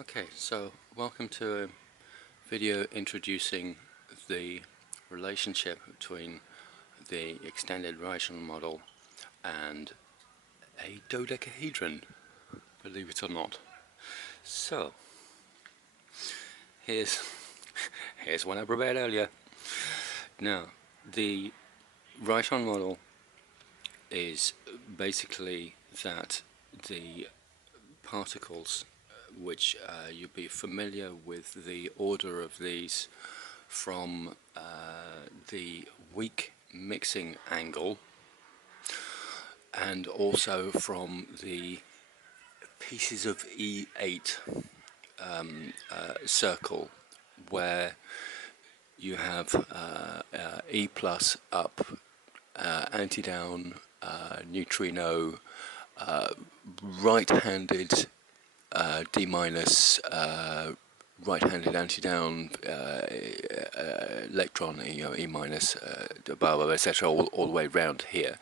Okay, so welcome to a video introducing the relationship between the extended rational model and a dodecahedron, believe it or not. So, here's one I prepared earlier. Now, the rational model is basically that the particles, which you'll be familiar with the order of these from the weak mixing angle and also from the pieces of E8 circle, where you have E plus up, anti-down, neutrino, right-handed D minus, right-handed anti-down, electron, E minus, etc., all the way round here.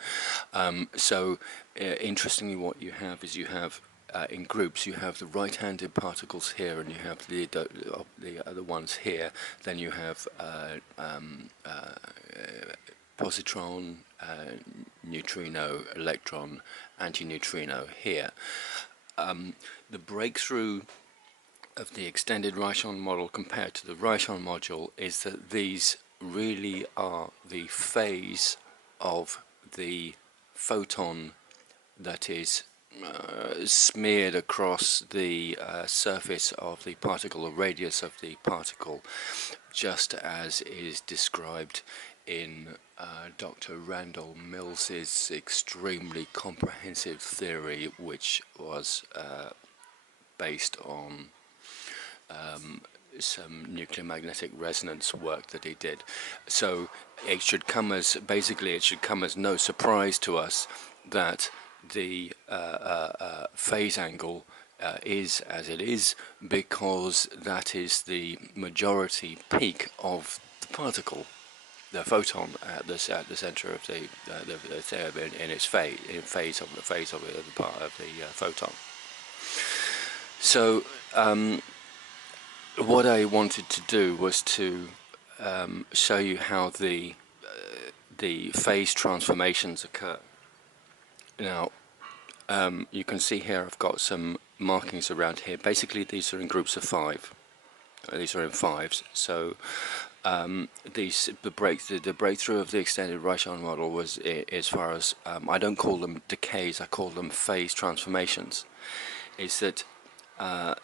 Interestingly, what you have is you have in groups, you have the right-handed particles here, and you have the other ones here. Then you have positron, neutrino, electron, antineutrino here. The breakthrough of the extended Reichhorn model compared to the Reichhorn module is that these really are the phase of the photon that is smeared across the surface of the particle, the radius of the particle, just as is described in Dr. Randall Mills's extremely comprehensive theory, which was based on some nuclear magnetic resonance work that he did. So it should come as, basically it should come as no surprise to us that the phase angle is as it is, because that is the majority peak of the particle, the photon at the center of the in its phase of the part of the photon. So what I wanted to do was to show you how the phase transformations occur. Now, you can see here I've got some markings around here. Basically, these are in groups of 5. These are in 5s. So the breakthrough of the extended Reichhorn model was as far as I don't call them decays, I call them phase transformations. Is that the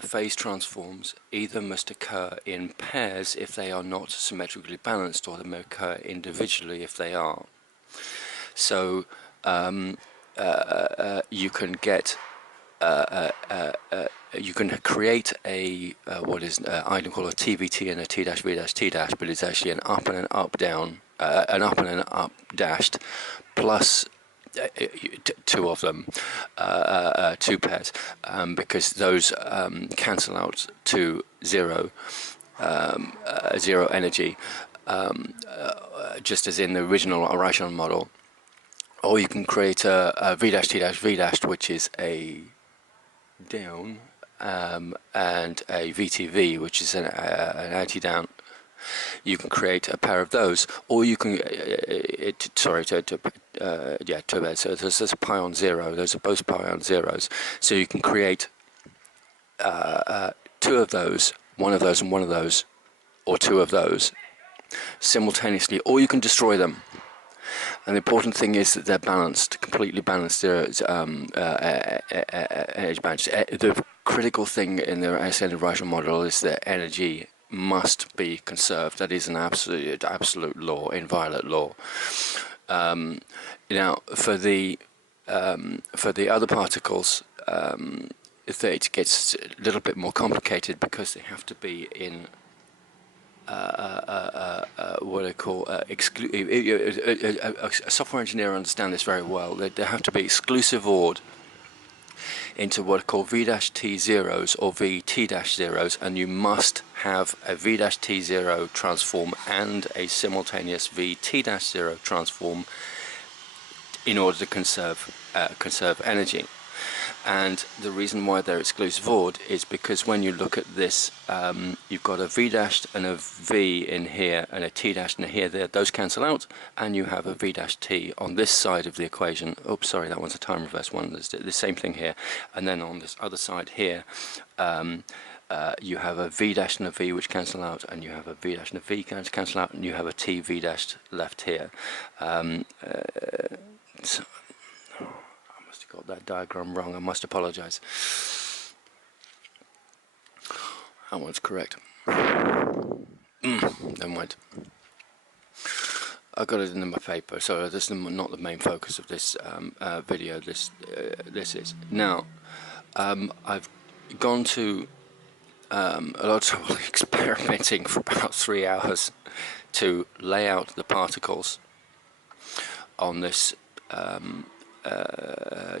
phase transforms either must occur in pairs if they are not symmetrically balanced, or they may occur individually if they are. So you can get you can create a what is I don't call a TVT and a T-V'-T', but it's actually an up and an up down, an up and an up dashed plus two of them, 2 pairs, because those cancel out to zero energy, just as in the original Reichhorn model. Or you can create a V'-T'-V', which is a down, and a VTV, which is an anti-down. You can create a pair of those, or you can so there's a pion 0. Those are both pion zeros. So you can create 2 of those, 1 of those, and 1 of those, or 2 of those simultaneously, or you can destroy them. And the important thing is that they're balanced, completely balanced. Energy balance. The critical thing in the extended Reichhorn model is that energy must be conserved. That is an absolute law, inviolate law. Now, for the other particles, it gets a little bit more complicated, because they have to be in what I call a software engineer understand this very well. They have to be exclusive ORed into what are called V'-T zeros or VT-zeros, and you must have a V'-T0 transform and a simultaneous VT-0 transform in order to conserve energy. And the reason why they're exclusive ORed is because when you look at this, you've got a V dashed and a V in here and a T dashed and a here, there. Those cancel out, and you have a V dash T on this side of the equation. Oops, sorry, that one's a time reverse one. There's the same thing here. And then on this other side here, you have a V dash and a V which cancel out, and you have a V dash and a V cancel out, and you have a T V dashed left here. So I must have got that diagram wrong. I must apologise. That one's correct. Never mind. I got it in my paper, so this is not the main focus of this video. This is now. I've gone to a lot of trouble experimenting for about 3 hours to lay out the particles on this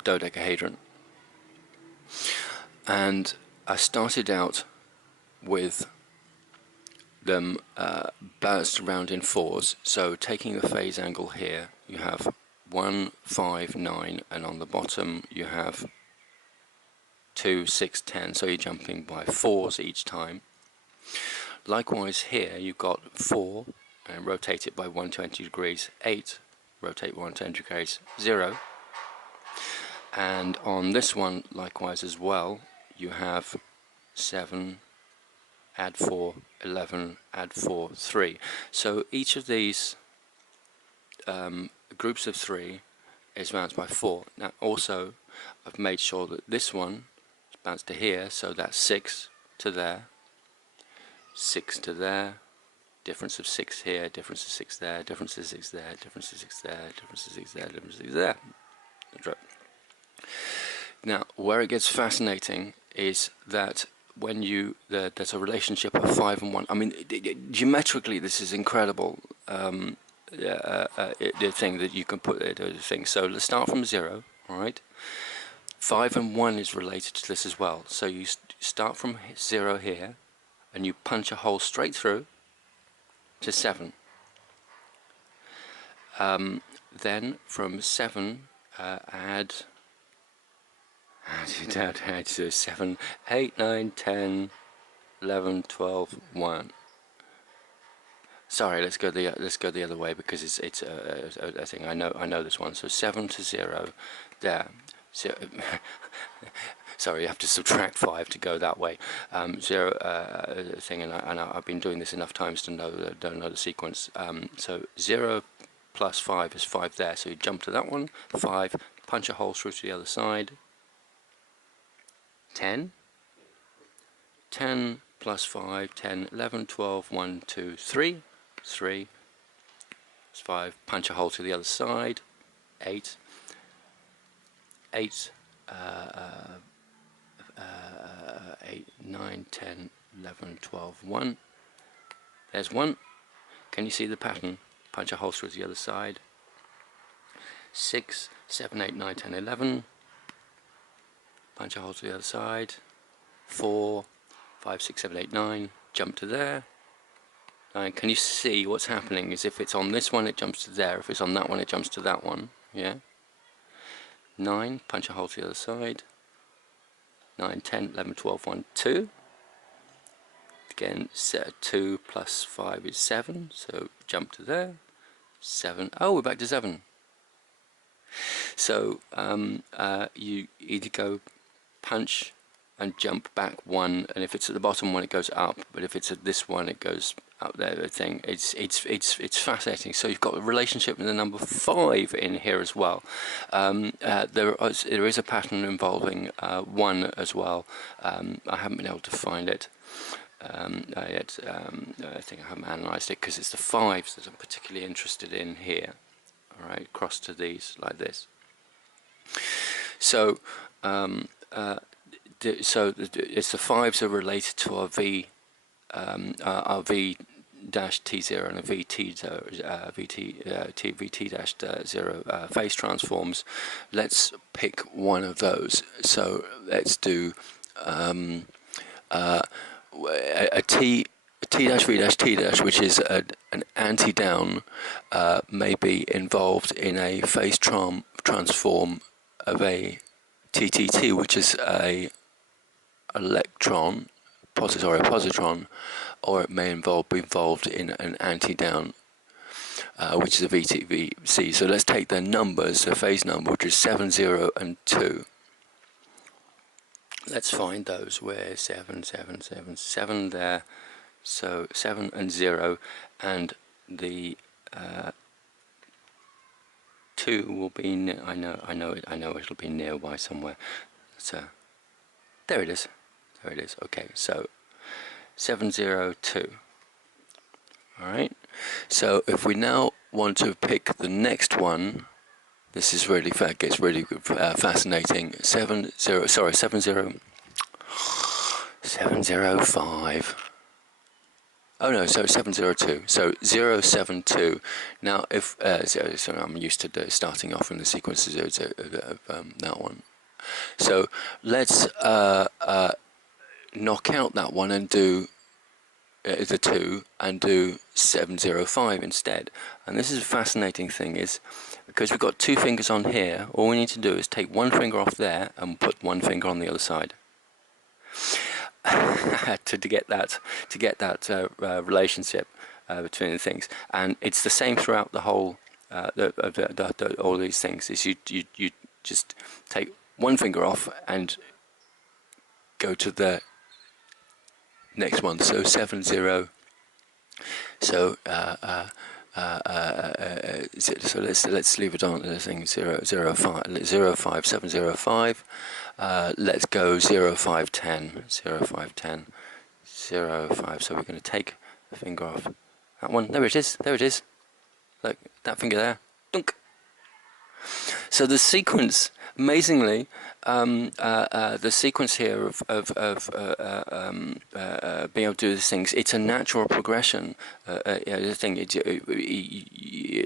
dodecahedron, and I started out with them balanced around in 4s. So taking the phase angle here, you have 1, 5, 9, and on the bottom you have 2, 6, 10. So you're jumping by 4s each time. Likewise here you've got 4 and rotate it by 120 degrees, 8, rotate 120 degrees, 0. And on this one likewise as well, you have 7, add 4, 11, add 4, 3. So each of these groups of 3 is balanced by 4. Now also I've made sure that this one is balanced to here, so that's 6 to there, 6 to there, difference of 6 here, difference of 6 there, difference of 6 there, difference of 6 there, difference of 6 there, difference of 6 there. Now where it gets fascinating is that when there's a relationship of 5 and 1. I mean, geometrically this is incredible. The thing that you can put there, the thing. So let's start from 0. All right. 5 and 1 is related to this as well. So you start from 0 here, and you punch a hole straight through to 7. Then from 7, add 7, 8, 9, 10, 11, 12, 1. Sorry, let's go the other way because it's a thing. I know this one. So 7 to 0, there. So, sorry, you have to subtract 5 to go that way. 0 thing, and I've been doing this enough times to know the sequence. So 0 plus 5 is 5 there. So you jump to that one. 5, punch a hole through to the other side. 10. 10 plus 5, 10, 11, 12, 1, 2, 3. 3. 5, punch a hole to the other side. 8. 8, 8, 9, 10, 11, 12, 1. There's 1. Can you see the pattern? Punch a hole through the other side. 6, 7, 8, 9, 10, 11. Punch a hole to the other side. 4, 5, 6, 7, 8, 9. Jump to there. 9. Can you see what's happening? Is if it's on this one, it jumps to there. If it's on that one, it jumps to that one. Yeah. 9, punch a hole to the other side. 9, 10, 11, 12, 1, 2. Again, 2 plus 5 is 7, so jump to there. 7. Oh, we're back to 7. So you either go punch and jump back 1, and if it's at the bottom one, it goes up. But if it's at this one, it goes up there. The thing, it's fascinating. So you've got a relationship with the number 5 in here as well. There is a pattern involving 1 as well. I haven't been able to find it yet. I think I haven't analysed it because it's the 5s that I'm particularly interested in here. All right, cross to these like this. So it's the 5s are related to our V dash T0 and a VT dash 0 phase transforms. Let's pick one of those. So let's do a T dash V dash T dash, which is an anti-down, may be involved in a phase transform of a TTT, which is a electron, a positron, or it may be involved in an anti-down, which is a VTVC. So let's take their numbers, the phase number, which is 7, 0, and 2. Let's find those. Where 7, 7, 7, 7 there. So 7 and 0, and the 2 will be. I know it'll be nearby somewhere. So there it is. There it is. Okay, so 702. All right. So if we now want to pick the next one, this is really gets really fascinating. 705. Oh no, so 702. So 072. Now, if so I'm used to starting off in the sequences of that one. So let's knock out that one and do the 2 and do 705 instead. And this is a fascinating thing, is because we've got 2 fingers on here, all we need to do is take 1 finger off there and put 1 finger on the other side. to get that relationship between the things, and it's the same throughout the whole all these things. Is you just take 1 finger off and go to the next one. So 70. So so let's leave it on the thing 05705. Let's go 0510. 0510. 05. So we're going to take the finger off that one. There it is. There it is. Look, that finger there. Dunk. So the sequence, amazingly, the sequence here of being able to do these things, it's a natural progression. The thing,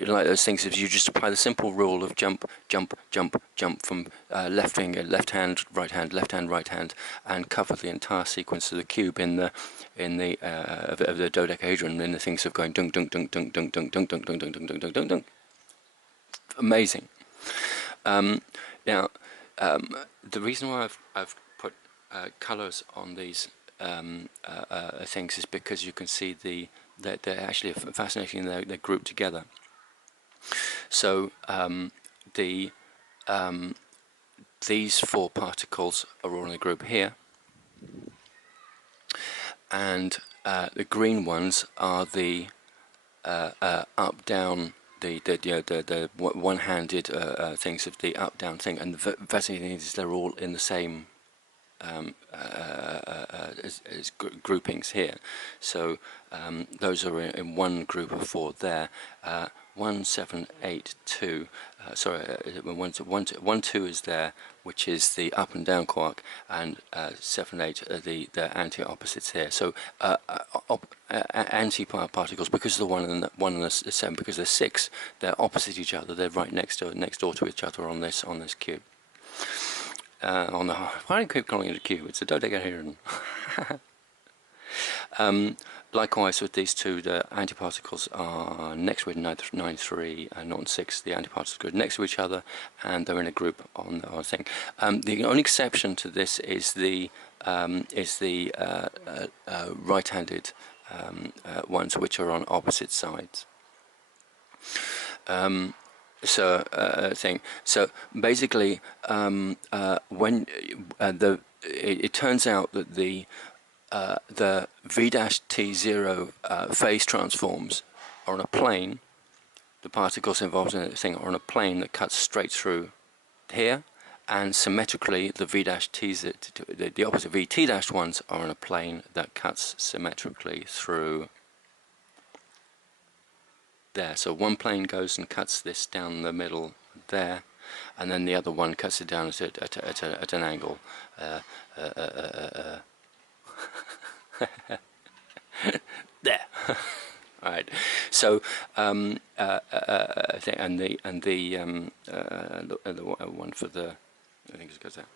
like those things, if you just apply the simple rule of jump, jump, jump, jump from left finger, left hand, right hand, left hand, right hand, and cover the entire sequence of the cube in the of the dodecahedron, in the things of going dunk, dunk, dunk, dunk, dunk, dunk, dunk, dunk, dunk, dunk, dunk, dunk, dunk, dunk. Amazing. Now, the reason why I've put colours on these things is because you can see they're actually fascinating. They're grouped together. So these 4 particles are all in a group here, and the green ones are the up down. The one-handed things of the up-down thing, and the fascinating thing is they're all in the same as groupings here. So those are in one group of 4 there. 1782. Sorry, 12 is there, which is the up and down quark, and 78 are the anti-opposites here. So anti-particles, because the 1 and the 7, because they're 6, they're opposite each other. They're right next door to each other on this cube. Why do I keep calling it a cube? It's a dodecahedron. Likewise with these 2, the antiparticles are next with 93 and 06. The antiparticles are next to each other, and they're in a group on the thing. The only exception to this is the right-handed ones, which are on opposite sides. So basically, when it turns out that the V-T0 phase transforms are on a plane, the particles involved in the thing are on a plane that cuts straight through here, and symmetrically the the opposite VT-ones are on a plane that cuts symmetrically through there. So one plane goes and cuts this down the middle there, and then the other one cuts it down at an angle. There. All right. So and the one for the, I think it goes there.